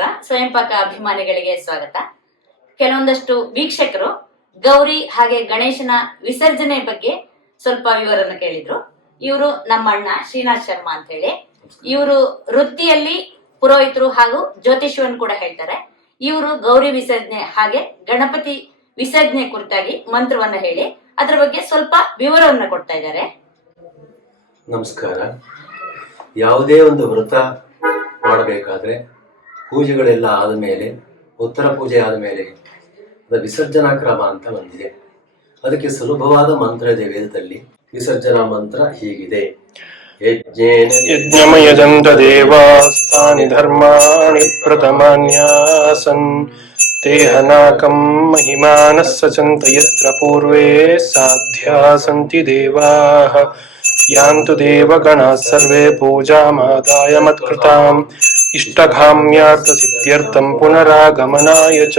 ನಮಸ್ಕಾರ ಅಭಿಮಾನಿಗಳಿಗೆ ಸ್ವಾಗತ ಕೆಲವೊಂದಷ್ಟು ವೀಕ್ಷಕರು ಗೌರಿ ಹಾಗೆ ಗಣೇಶನ ವಿಸರ್ಜನೆ ಬಗ್ಗೆ ಸ್ವಲ್ಪ ವಿವರನ್ನು ಕೇಳಿದ್ರು ಇವರು ನಮ್ಮಣ್ಣ ಶ್ರೀನಾಥ್ ಶರ್ಮಾ ಅಂತ ಹೇಳಿ ಇವರು ವೃತ್ತಿಯಲ್ಲಿ ಪುರೋಹಿತರು ಹಾಗೂ ಜ್ಯೋತಿಷ್ಯವನ್ನು ಕೂಡ ಹೇಳ್ತಾರೆ ಇವರು ಗೌರಿ ವಿಸರ್ಜನೆ ಹಾಗೆ ಗಣಪತಿ ವಿಸರ್ಜನೆ ಕುರಿತಾಗಿ ಮಂತ್ರವನ್ನ ಹೇಳಿ ಅದರ ಬಗ್ಗೆ ಸ್ವಲ್ಪ ವಿವರವನ್ನ ಕೊಡ್ತಾ ಇದ್ದಾರೆ ನಮಸ್ಕಾರ ಯಾವುದೇ ಒಂದು ವ್ರತ ಮಾಡಬೇಕಾದ್ರೆ ಪೂಜೆಗಳೆಲ್ಲ ಆದ ಮೇಲೆ ಉತ್ತರ ಪೂಜೆ ಆದಮೇಲೆ ಅದರ ವಿಸರ್ಜನಾ ಕ್ರಮ ಅಂತ ಬಂದಿದೆ ಅದಕ್ಕೆ ಸುಲಭವಾದ ಮಂತ್ರ ಇದೆ ವೇದದಲ್ಲಿ ವಿಸರ್ಜನಾ ಮಂತ್ರ ಹೀಗಿದೆ ಯಜ್ಞಮಯದಂತ ದೇವಾಸ್ತಾನಿ ಧರ್ಮಾಣಿ ಪ್ರಥಮಾನ್ಯಾಸನ್ ದೇಹನಾಕಂ ಮಹಿಮಾನಸ್ಸಂತ ಯತ್ರ ಪೂರ್ವೇ ಸಾಧ್ಯಾ ಸಂತಿ ದೇವಾಃ ಯಾಂತು ದೇವಗಣಾಃ ಸರ್ವೇ ಪೂಜಾಮಾದಾಯ ಮತ್ಕೃತಾಂ ಇಷ್ಟಭಾಮ್ಯಾತ ಪುನರಾಗಮನಾಯ ಚ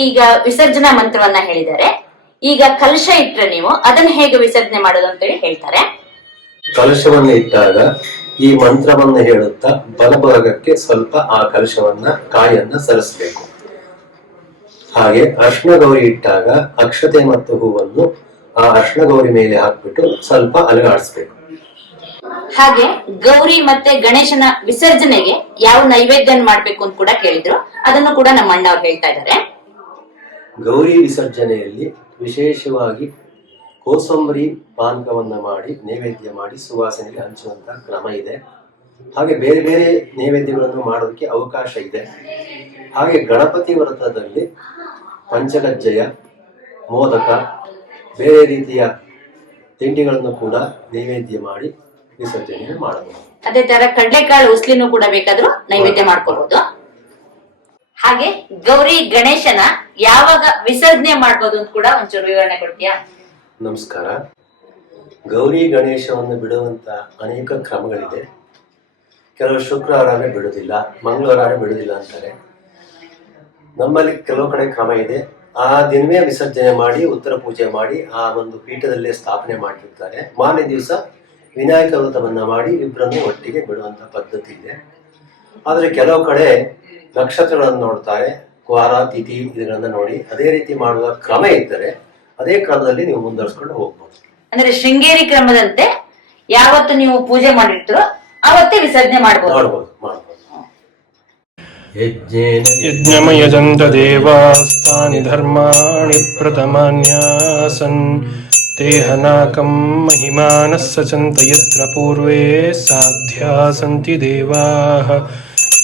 ಈಗ ವಿಸರ್ಜನಾ ಮಂತ್ರವನ್ನ ಹೇಳಿದರೆ ಈಗ ಕಲಶ ಇಟ್ಟರೆ ನೀವು ಅದನ್ನ ಹೇಗೆ ವಿಸರ್ಜನೆ ಮಾಡೋದು ಅಂತ ಹೇಳ್ತಾರೆ ಕಲಶವನ್ನ ಇಟ್ಟಾಗ ಈ ಮಂತ್ರವನ್ನ ಹೇಳುತ್ತಾ ಬಲಭಾಗಕ್ಕೆ ಸ್ವಲ್ಪ ಆ ಕಲಶವನ್ನ ಕಾಯನ್ನ ಸರಿಸಬೇಕು ಹಾಗೆ ಅರ್ಶನ ಗೌರಿ ಇಟ್ಟಾಗ ಅಕ್ಷತೆ ಮತ್ತು ಹೂವನ್ನು ಆ ಅರ್ಶನ ಗೌರಿ ಮೇಲೆ ಹಾಕ್ಬಿಟ್ಟು ಸ್ವಲ್ಪ ಅಲಗಾಡಿಸ್ಬೇಕು ಹಾಗೆ ಗೌರಿ ಮತ್ತೆ ಗಣೇಶನ ವಿಸರ್ಜನೆಗೆ ಯಾವ ನೈವೇದ್ಯ ಮಾಡ್ಬೇಕು ಅಂತ ಕೂಡ ಕೇಳಿದ್ರು ಅದನ್ನು ಕೂಡ ನಮ್ಮ ಅಣ್ಣ ಅವ್ರು ಹೇಳ್ತಾ ಇದ್ದಾರೆ ಗೌರಿ ವಿಸರ್ಜನೆಯಲ್ಲಿ ವಿಶೇಷವಾಗಿ ಕೋಸಂಬರಿ ಪಾನಕವನ್ನ ಮಾಡಿ ನೈವೇದ್ಯ ಮಾಡಿ ಸುವಾಸನೆಗೆ ಹಂಚುವಂತ ಕ್ರಮ ಇದೆ ಹಾಗೆ ಬೇರೆ ಬೇರೆ ನೈವೇದ್ಯಗಳನ್ನು ಮಾಡೋದಕ್ಕೆ ಅವಕಾಶ ಇದೆ ಹಾಗೆ ಗಣಪತಿ ವ್ರತದಲ್ಲಿ ಪಂಚಕಜ್ಜಯ ಮೋದಕ ಬೇರೆ ರೀತಿಯ ತಿಂಡಿಗಳನ್ನು ಕೂಡ ನೈವೇದ್ಯ ಮಾಡಿ ಅದೇ ತರ ಕಡಲೆಕಾಳು ಉಸ್ಲಿನೂ ಕೂಡ ಬೇಕಾದ್ರೂ ನೈವೇದ್ಯ ಮಾಡ್ಕೋಬಹುದು ಹಾಗೆ ಗೌರಿ ಗಣೇಶನ ಯಾವಾಗ ವಿಸರ್ಜನೆ ಮಾಡಬಹುದು ಅಂತ ಕೂಡ ಒಂಚೂರು ವಿವರಣೆ ಕೊಡ್ತೀಯಾ ನಮಸ್ಕಾರ ಗೌರಿ ಗಣೇಶವನ್ನು ಬಿಡುವಂತ ಅನೇಕ ಕ್ರಮಗಳಿದೆ ಕೆಲವರು ಶುಕ್ರವಾರ ಬಿಡೋದಿಲ್ಲ ಮಂಗಳವಾರ ಬಿಡೋದಿಲ್ಲ ಅಂತಾರೆ ನಮ್ಮಲ್ಲಿ ಕೆಲವು ಕಡೆ ಕ್ರಮ ಇದೆ ಆ ದಿನವೇ ವಿಸರ್ಜನೆ ಮಾಡಿ ಉತ್ತರ ಪೂಜೆ ಮಾಡಿ ಆ ಒಂದು ಪೀಠದಲ್ಲೇ ಸ್ಥಾಪನೆ ಮಾಡಿರ್ತಾರೆ ಮಾನೆ ದಿವಸ ವಿನಾಯಕ ವ್ರತವನ್ನು ಮಾಡಿ ಇಬ್ಬರನ್ನು ಒಟ್ಟಿಗೆ ಬಿಡುವಂತ ಪದ್ಧತಿ ಇದೆ ಆದರೆ ಕೆಲವು ಕಡೆ ನಕ್ಷತ್ರಗಳನ್ನು ನೋಡ್ತಾರೆ ಕ್ವಾರ ತಿಥಿ ಇದನ್ನ ನೋಡಿ ಅದೇ ರೀತಿ ಮಾಡುವ ಕ್ರಮ ಇದ್ದರೆ ಅದೇ ಕ್ರಮದಲ್ಲಿ ನೀವು ಮುಂದುವರಿಸ್ಕೊಂಡು ಹೋಗ್ಬೋದು ಅಂದ್ರೆ ಶೃಂಗೇರಿ ಕ್ರಮದಂತೆ ಯಾವತ್ತು ನೀವು ಪೂಜೆ ಮಾಡಿರ್ತೀರೋ ಅವತ್ತೇ ವಿಸರ್ಜನೆ ಮಾಡಬಹುದು ಮಾಡ್ಬೋದು ಯಜ್ಞಮಯಜಂತ ದೇವಾಸ್ತಾನಿ ಧರ್ಮಾಣಿ ಪ್ರಥಮಾನ್ಯಾಸನ್ प्रथमान्यासन् ते हनाकं महिमानः सचन्त यत्र पूर्वे साध्या सन्ति देवाः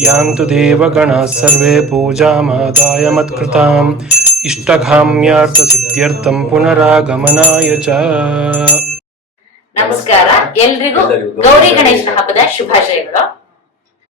यान्तु देवगणाः सर्वे पूजामादाय मत्कृताम् इष्टकाम्यार्थसिद्ध्यर्थं पुनरागमनाय च ನಮಸ್ಕಾರ ಎಲ್ರಿಗೂ ಎಲ್ಲರಿಗೂ ಗೌರಿ ಗಣೇಶನ ಹಬ್ಬದ ಶುಭಾಶಯಗಳು